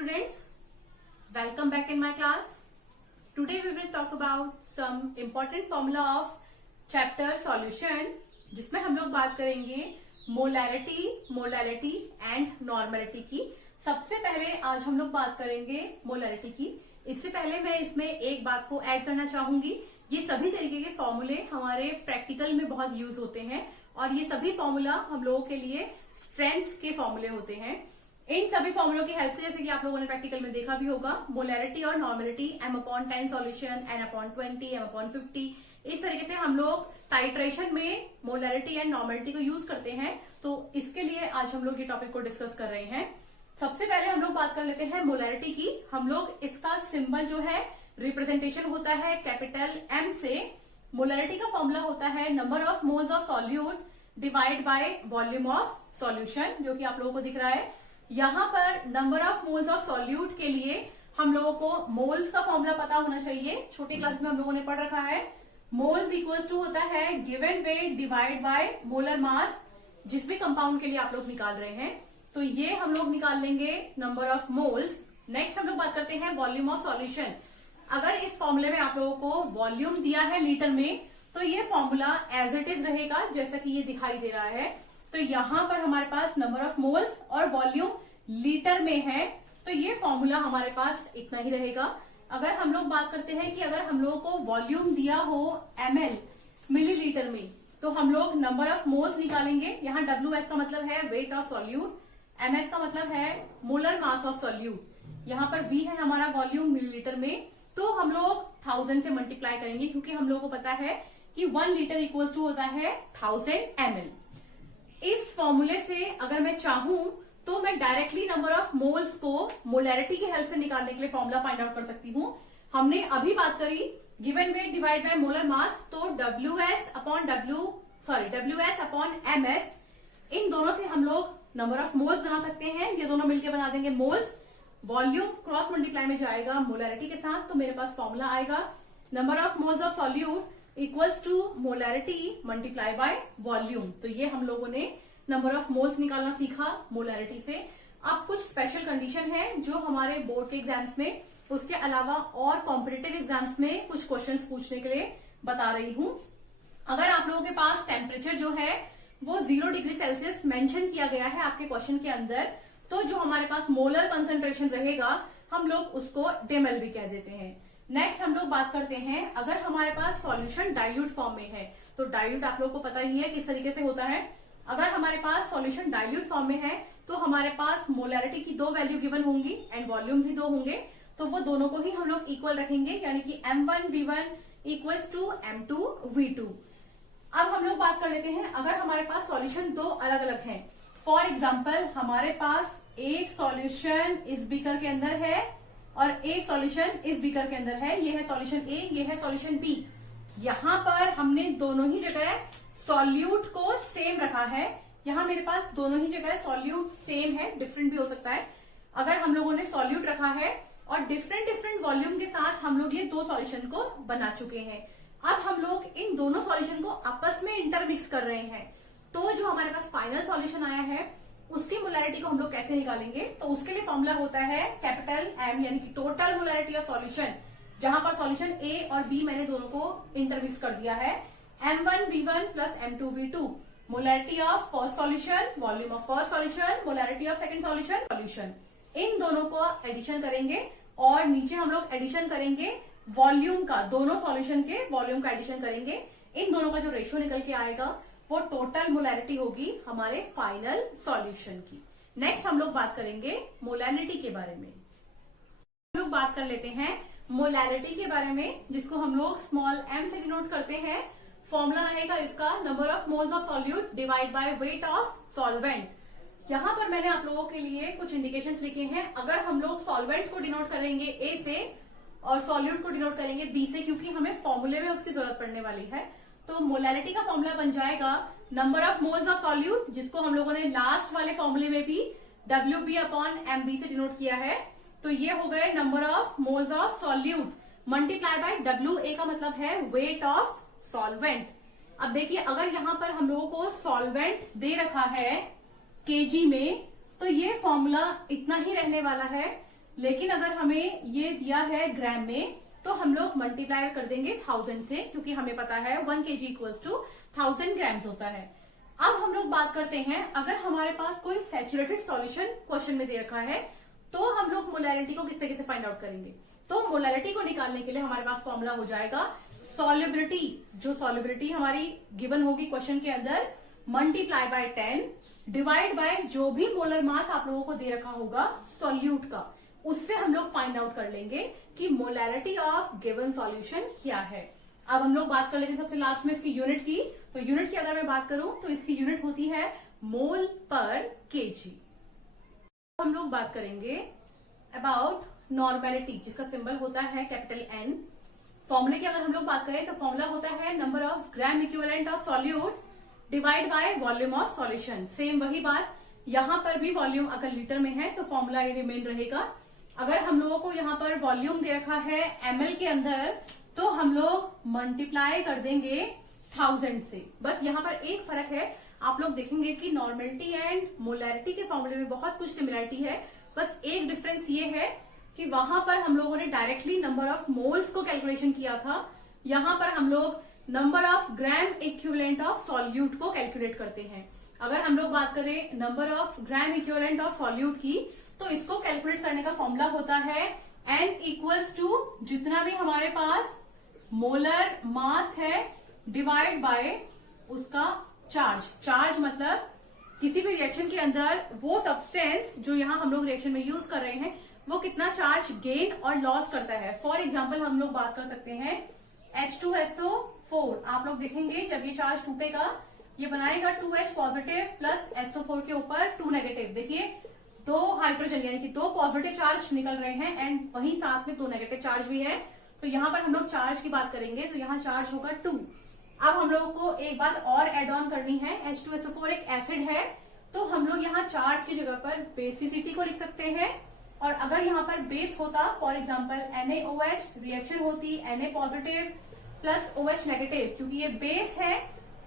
students, welcome back in my class. Today we will talk about some important formula of chapter solution, जिसमें हम लोग बात करेंगे molarity, modality and normality की। सबसे पहले आज हम लोग बात करेंगे मोलैरिटी की। इससे पहले मैं इसमें एक बात को ऐड करना चाहूंगी, ये सभी तरीके के फॉर्मूले हमारे प्रैक्टिकल में बहुत यूज होते हैं और ये सभी फॉर्मूला हम लोगों के लिए स्ट्रेंथ के फॉर्मूले होते हैं। इन सभी फॉर्मूलों की हेल्प से, जैसे कि आप लोगों ने प्रैक्टिकल में देखा भी होगा, मोलैरिटी और normality m/10 solution, n/20, m/50, इस तरीके से हम लोग टाइट्रेशन में मोलैरिटी एंड नॉर्मेलिटी को यूज करते हैं। तो इसके लिए आज हम लोग ये टॉपिक को डिस्कस कर रहे हैं। सबसे पहले हम लोग बात कर लेते हैं मोलैरिटी की। हम लोग इसका सिंबल जो है रिप्रेजेंटेशन होता है कैपिटल M से। मोलैरिटी का फॉर्मूला होता है number of moles of solute divide by volume of solution, जो कि आप लोगों को दिख रहा है। यहाँ पर number of moles of solute के लिए हम लोगों को मोल्स का फॉर्मूला पता होना चाहिए। छोटी क्लास में हम लोगों ने पढ़ रखा है। मोल्स इक्वल्स टू होता है given weight divide by molar mass, जिस भी कंपाउंड के लिए आप लोग निकाल रहे हैं। तो ये हम लोग निकाल लेंगे नंबर ऑफ मोल्स। नेक्स्ट हम लोग बात करते हैं वॉल्यूम ऑफ सॉल्यूशन। अगर इस फॉर्मूले में आप लोगों को वॉल्यूम दिया है लीटर में, तो ये फॉर्मूला एज इट इज रहेगा जैसा कि ये दिखाई दे रहा है। तो यहां पर हमारे पास नंबर ऑफ मोल्स और वॉल्यूम लीटर में है, तो ये फॉर्मूला हमारे पास इतना ही रहेगा। अगर हम लोग बात करते हैं कि अगर हम लोगों को वॉल्यूम दिया हो ml मिलीलीटर में, तो हम लोग नंबर ऑफ मोल्स निकालेंगे। यहाँ WS का मतलब है वेट ऑफ सॉल्यूट, MS का मतलब है मोलर मास ऑफ सॉल्यूट, यहाँ पर V है हमारा वॉल्यूम मिलीलीटर में। तो हम लोग 1000 से मल्टीप्लाई करेंगे, क्योंकि हम लोगों को पता है कि 1 लीटर इक्वल्स टू होता है 1000 ml। इस फॉर्मूले से अगर मैं चाहूं तो मैं डायरेक्टली नंबर ऑफ मोल्स को मोलैरिटी की हेल्प से निकालने के लिए फॉर्मूला फाइंड आउट कर सकती हूं। हमने अभी बात करी given weight divide by molar mass, तो WS अपॉन MS, इन दोनों से हम लोग नंबर ऑफ मोल्स बना सकते हैं। ये दोनों मिलकर बना देंगे मोल्स। वॉल्यूम क्रॉस मल्टीप्लाई में जाएगा मोलैरिटी के साथ, तो मेरे पास फॉर्मूला आएगा number of moles of solute equals to molarity multiply by volume. तो ये हम लोगों ने नंबर ऑफ मोल्स निकालना सीखा मोलैरिटी से। अब कुछ स्पेशल कंडीशन है जो हमारे बोर्ड के एग्जाम्स में, उसके अलावा और कॉम्पिटिटिव एग्जाम्स में कुछ क्वेश्चंस पूछने के लिए बता रही हूं। अगर आप लोगों के पास टेम्परेचर जो है वो 0 डिग्री सेल्सियस मेंशन किया गया है आपके क्वेश्चन के अंदर, तो जो हमारे पास मोलर कंसेंट्रेशन रहेगा हम लोग उसको डेमल भी कह देते हैं। नेक्स्ट हम लोग बात करते हैं, अगर हमारे पास सॉल्यूशन डाइल्यूट फॉर्म में है, तो डाइल्यूट आप लोग को पता ही है किस तरीके से होता है। अगर हमारे पास सॉल्यूशन डाइल्यूट फॉर्म में है, तो हमारे पास मोलैरिटी की 2 वैल्यू गिवन होंगी एंड वॉल्यूम भी 2 होंगे, तो वो दोनों को ही हम लोग इक्वल रखेंगे, यानी कि M1V1 इक्वल्स टू M2V2। अब हम लोग बात कर लेते हैं, अगर हमारे पास सॉल्यूशन 2 अलग अलग हैं। फॉर एग्जाम्पल, हमारे पास एक सॉल्यूशन इस बीकर के अंदर है और एक सॉल्यूशन इस बीकर के अंदर है। ये है सॉल्यूशन A, ये है सॉल्यूशन B। यहाँ पर हमने दोनों ही जगह सॉल्यूट को सेम रखा है। यहाँ मेरे पास दोनों ही जगह सॉल्यूट सेम है, डिफरेंट भी हो सकता है। अगर हम लोगों ने सॉल्यूट रखा है और डिफरेंट वॉल्यूम के साथ हम लोग ये 2 सॉल्यूशन को बना चुके हैं। अब हम लोग इन दोनों सॉल्यूशन को आपस में इंटरमिक्स कर रहे हैं, तो जो हमारे पास फाइनल सॉल्यूशन आया है उसकी मोलैरिटी को हम लोग कैसे निकालेंगे, तो उसके लिए फॉर्मूला होता है कैपिटल M, यानी कि टोटल मोलैरिटी ऑफ सॉल्यूशन, जहां पर सॉल्यूशन A और B मैंने दोनों को इंटरमिक्स कर दिया है। M1V1 plus M2V2, molarity of first solution, volume of first solution, molarity of second solution, इन दोनों को एडिशन करेंगे और नीचे हम लोग एडिशन करेंगे वॉल्यूम का, दोनों सॉल्यूशन के वॉल्यूम का एडिशन करेंगे। इन दोनों का जो रेशियो निकल के आएगा वो टोटल मोलैरिटी होगी हमारे फाइनल सॉल्यूशन की। नेक्स्ट हम लोग बात करेंगे मोलैरिटी के बारे में। हम लोग बात कर लेते हैं मोलैरिटी के बारे में, जिसको हम लोग स्मॉल m से डिनोट करते हैं। फॉर्मूला रहेगा इसका number of moles of solute divide by weight of solvent. यहाँ पर मैंने आप लोगों के लिए कुछ इंडिकेशंस लिखे हैं। अगर हम लोग सॉल्वेंट को डिनोट करेंगे A से और सॉल्यूट को डिनोट करेंगे B से, क्योंकि हमें फॉर्मूले में उसकी जरूरत पड़ने वाली है, तो मोलैरिटी का फॉर्मूला बन जाएगा number of moles of solute, जिसको हम लोगों ने लास्ट वाले फॉर्मूले में भी WB अपॉन MB से डिनोट किया है। तो ये हो गए number of moles of solute multiply by WA का मतलब है वेट ऑफ सॉल्वेंट। अब देखिए, अगर यहाँ पर हम लोगों को सॉल्वेंट दे रखा है kg में, तो ये फॉर्मूला इतना ही रहने वाला है। लेकिन अगर हमें ये दिया है ग्राम में तो हम लोग मल्टीप्लाई कर देंगे 1000 से, क्योंकि हमें पता है 1 kg इक्वल्स टू 1000 ग्राम्स होता है। अब हम लोग बात करते हैं, अगर हमारे पास कोई सैचुरेटेड सॉल्यूशन क्वेश्चन में दे रखा है तो हम लोग मोलैरिटी को किस तरीके से फाइंड आउट करेंगे। तो मोलैरिटी को निकालने के लिए हमारे पास फॉर्मूला हो जाएगा सॉल्युबिलिटी, जो सॉल्युबिलिटी हमारी गिवन होगी क्वेश्चन के अंदर, मल्टीप्लाई बाय 10 डिवाइड बाय जो भी मोलर मास आप लोगों को दे रखा होगा सॉल्यूट का, उससे हम लोग फाइंड आउट कर लेंगे कि मोलैरिटी ऑफ गिवन सॉल्यूशन क्या है। अब हम लोग बात कर लेते हैं सबसे लास्ट में इसकी यूनिट की। तो यूनिट की अगर मैं बात करूं तो इसकी यूनिट होती है मोल पर केजी। हम लोग बात करेंगे अबाउट नॉर्मेलिटी, जिसका सिंबल होता है कैपिटल N। फॉर्मूले की अगर हम लोग बात करें तो फॉर्मूला होता है number of gram equivalent of solute divide by volume of solution. Same वही बात, यहां पर भी वॉल्यूम अगर लीटर में है तो फॉर्मूला ये रिमेन रहेगा। अगर हम लोगों को यहाँ पर वॉल्यूम दे रखा है ml के अंदर तो हम लोग मल्टीप्लाई कर देंगे 1000 से। बस यहाँ पर एक फर्क है, आप लोग देखेंगे कि नॉर्मेलिटी एंड मोलैरिटी के फॉर्मूले में बहुत कुछ सिमिलरिटी है, बस एक डिफरेंस ये है कि वहां पर हम लोगों ने डायरेक्टली नंबर ऑफ मोल्स को कैलकुलेशन किया था, यहाँ पर हम लोग number of gram equivalent of solute को कैलकुलेट करते हैं। अगर हम लोग बात करें number of gram equivalent of solute की तो इसको कैलकुलेट करने का फॉर्मूला होता है N इक्वल्स टू जितना भी हमारे पास मोलर मास है डिवाइड बाय उसका चार्ज। चार्ज मतलब किसी भी रिएक्शन के अंदर वो सब्सटेंस जो यहाँ हम लोग रिएक्शन में यूज कर रहे हैं वो कितना चार्ज गेन और लॉस करता है। फॉर एग्जाम्पल हम लोग बात कर सकते हैं H2SO4। आप लोग देखेंगे जब ये चार्ज टूटेगा ये बनाएगा 2H पॉजिटिव प्लस SO4 के ऊपर 2 नेगेटिव। देखिए दो हाइड्रोजन यानी कि दो पॉजिटिव चार्ज निकल रहे हैं एंड वहीं साथ में 2 नेगेटिव चार्ज भी है। तो यहाँ पर हम लोग चार्ज की बात करेंगे तो यहाँ चार्ज होगा 2। अब हम लोगों को एक बात और एड ऑन करनी है, H2SO4 एक एसिड है तो हम लोग यहाँ चार्ज की जगह पर बेसिसिटी को लिख सकते हैं। और अगर यहाँ पर बेस होता फॉर एग्जाम्पल NaOH, रिएक्शन होती Na positive plus OH negative, क्योंकि ये बेस है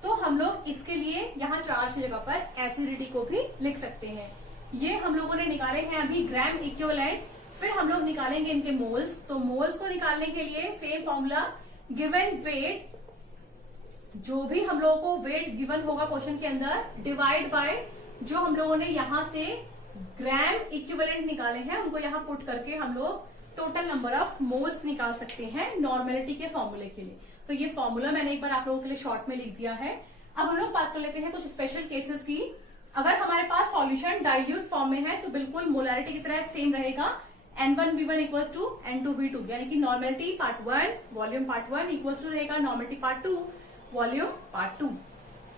तो हम लोग इसके लिए यहाँ चार्ज की जगह पर एसिडिटी को भी लिख सकते हैं। ये हम लोगों ने निकाले हैं अभी ग्राम इक्विवेलेंट, फिर हम लोग निकालेंगे इनके मोल्स। तो मोल्स को निकालने के लिए सेम फॉर्मूला, गिवन वेट, जो भी हम लोगों को वेट गिवन होगा क्वेश्चन के अंदर डिवाइड बाय जो हम लोगों ने यहाँ से ग्राम इक्विवेलेंट निकाले हैं उनको यहाँ पुट करके हम लोग टोटल नंबर ऑफ मोल्स निकाल सकते हैं नॉर्मेलिटी के फॉर्मूले के लिए। तो ये फॉर्मूला मैंने एक बार आप लोगों के लिए शॉर्ट में लिख दिया है। अब हम लोग बात कर लेते हैं कुछ स्पेशल केसेस की। अगर हमारे पास सॉल्यूशन डाइल्यूट फॉर्म में है तो बिल्कुल मोलैरिटी की तरह सेम रहेगा, N1V1 इक्वल्स टू N2V2, यानी कि normality part 1 volume part 1 equals to रहेगा नॉर्मेलिटी पार्ट 2 वॉल्यूम पार्ट 2।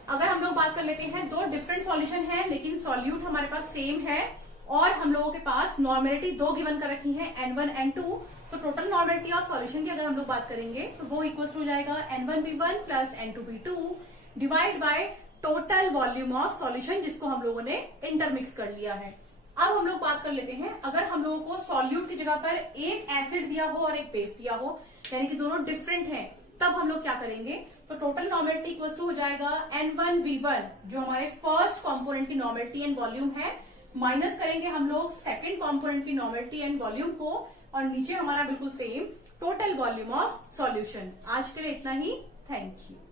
अगर हम लोग बात कर लेते हैं दो डिफरेंट सॉल्यूशन है लेकिन सॉल्यूट हमारे पास सेम है और हम लोगों के पास नॉर्मेलिटी दो गिवन कर रखी है N1 N2, तो टोटल नॉर्मेलिटी ऑफ सॉल्यूशन की अगर हम लोग बात करेंगे तो वो इक्वल हो जाएगा N1V1 plus N2V2 divide by total volume of solution जिसको हम लोगों ने इंटरमिक्स कर लिया है। अब हम लोग बात कर लेते हैं, अगर हम लोगों को सॉल्यूट की जगह पर एक एसिड दिया हो और एक बेस दिया हो यानी कि दोनों डिफरेंट हैं, तब हम लोग क्या करेंगे तो टोटल नॉर्मेलिटी इक्वल हो जाएगा N1V1 जो हमारे फर्स्ट कॉम्पोनेंट की नॉर्मेलिटी एंड वॉल्यूम है, माइनस करेंगे हम लोग सेकेंड कॉम्पोनेंट की नॉर्मेलिटी एंड वॉल्यूम को और नीचे हमारा बिल्कुल same total volume of solution. आज के लिए इतना ही, थैंक यू।